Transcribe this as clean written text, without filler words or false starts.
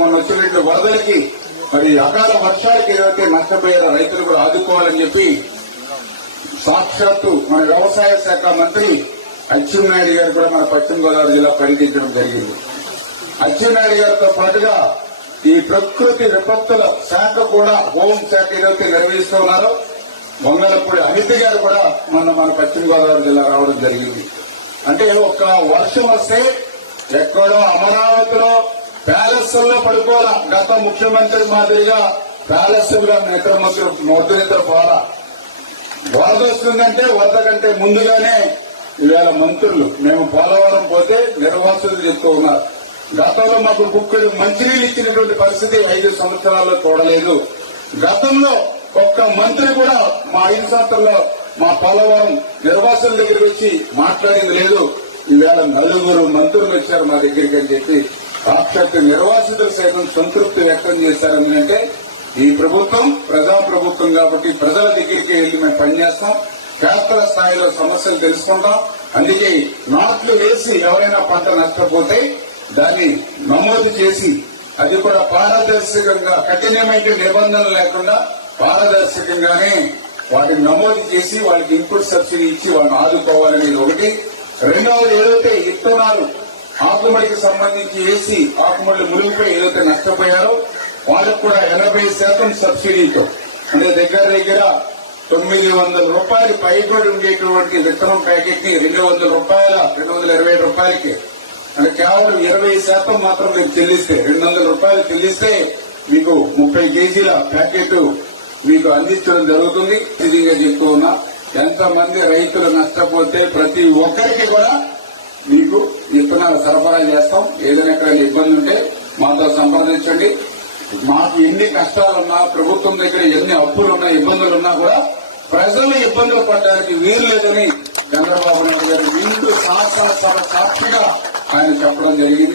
మొన్న వచ్చినట్టు వరదలకి మరి అకాల వర్షాలకి ఏదైతే నష్టపోయారో రైతులు కూడా ఆదుకోవాలని చెప్పి సాక్షాత్తు మన వ్యవసాయ శాఖ మంత్రి అచ్చెన్నాయుడు గారు కూడా మన పశ్చిమ గోదావరి జిల్లా పర్యటించడం జరిగింది. అచ్చెన్నాయుడు గారితో పాటుగా ఈ ప్రకృతి విపత్తుల శాఖ కూడా హోంశాఖ ఏదైతే నిర్వహిస్తున్నారో వంగలపూడి అనిత గారు కూడా మన పశ్చిమ గోదావరి జిల్లా రావడం జరిగింది. అంటే ఒక్క వర్షం వస్తే ఎక్కడో అమరావతిలో ప్యాలెస్లో పడుకోవాలా, గత ముఖ్యమంత్రి మాదిరిగా ప్యాలెస్గా నిద్ర పోవాలా. వరద వస్తుందంటే వరద కంటే ముందుగానే ఇవాళ మంత్రులు మేము పోలవరం పోతే నిర్వాసితులు చెప్తూ ఉన్నారు. గతంలో మాకు కుక్కలు మంచినీళ్ళు ఇచ్చినటువంటి పరిస్థితి 5 సంవత్సరాల్లో చూడలేదు. గతంలో ఒక్క మంత్రి కూడా మా 5 సంవత్సరాల్లో మా పోలవరం నిర్వాసుల దగ్గరికి వచ్చి మాట్లాడింది లేదు. ఈవేళ 4 మంత్రులు వచ్చారు మా దగ్గరికి అని చెప్పి సాక్షాత్తు నిర్వాసితులు సైతం సంతృప్తి వ్యక్తం చేశారని. ఈ ప్రభుత్వం ప్రజాప్రభుత్వం కాబట్టి ప్రజల దగ్గరికి వెళ్లి మేము పనిచేస్తాం, క్షేత్ర స్థాయిలో సమస్యలు తెలుసుకుంటాం. అందుకే నాట్లు వేసి ఎవరైనా పంట నష్టపోతే దాన్ని నమోదు చేసి అది కూడా పారదర్శకంగా కఠినమైన నిబంధనలు లేకుండా పారదర్శకంగానే వాటిని నమోదు చేసి వాళ్ళకి ఇన్పుట్ సబ్సిడీ ఇచ్చి వాళ్ళని ఆదుకోవాలనేది ఒకటి. రెండవది ఏదైతే విత్తనాలు ఆకుమడికి సంబంధించి వేసి ఆకుమడి మునిగిపోయి ఏదైతే నష్టపోయారో వాళ్ళకు కూడా 80% సబ్సిడీతో, అంటే దగ్గర 900 రూపాయలు పైబడి ఉండేటువంటి విత్తనం ప్యాకెట్ ని 200 రూపాయల 220 రూపాయలకి, అంటే కేవలం 20% మాత్రం మీరు చెల్లిస్తే 200 రూపాయలు చెల్లిస్తే మీకు 30 కేజీల ప్యాకెట్ మీకు అందించడం జరుగుతుంది. ఇదిగా చెప్తూ ఉన్నా, ఎంతమంది రైతులు నష్టపోతే ప్రతి ఒక్కరికి కూడా మీకు విత్తనాలు సరఫరా చేస్తాం. ఏదైనా ఎక్కడైనా ఇబ్బంది ఉంటే మాతో సంప్రదించండి. మాకు ఎన్ని కష్టాలున్నా, ప్రభుత్వం దగ్గర ఎన్ని అప్పులున్నా, ఇబ్బందులున్నా కూడా ప్రజలు ఇబ్బందులు పడడానికి వీలు లేదని చంద్రబాబు నాయుడు గారు నిండు శాసనసభ సాక్షిగా ఆయన చెప్పడం జరిగింది.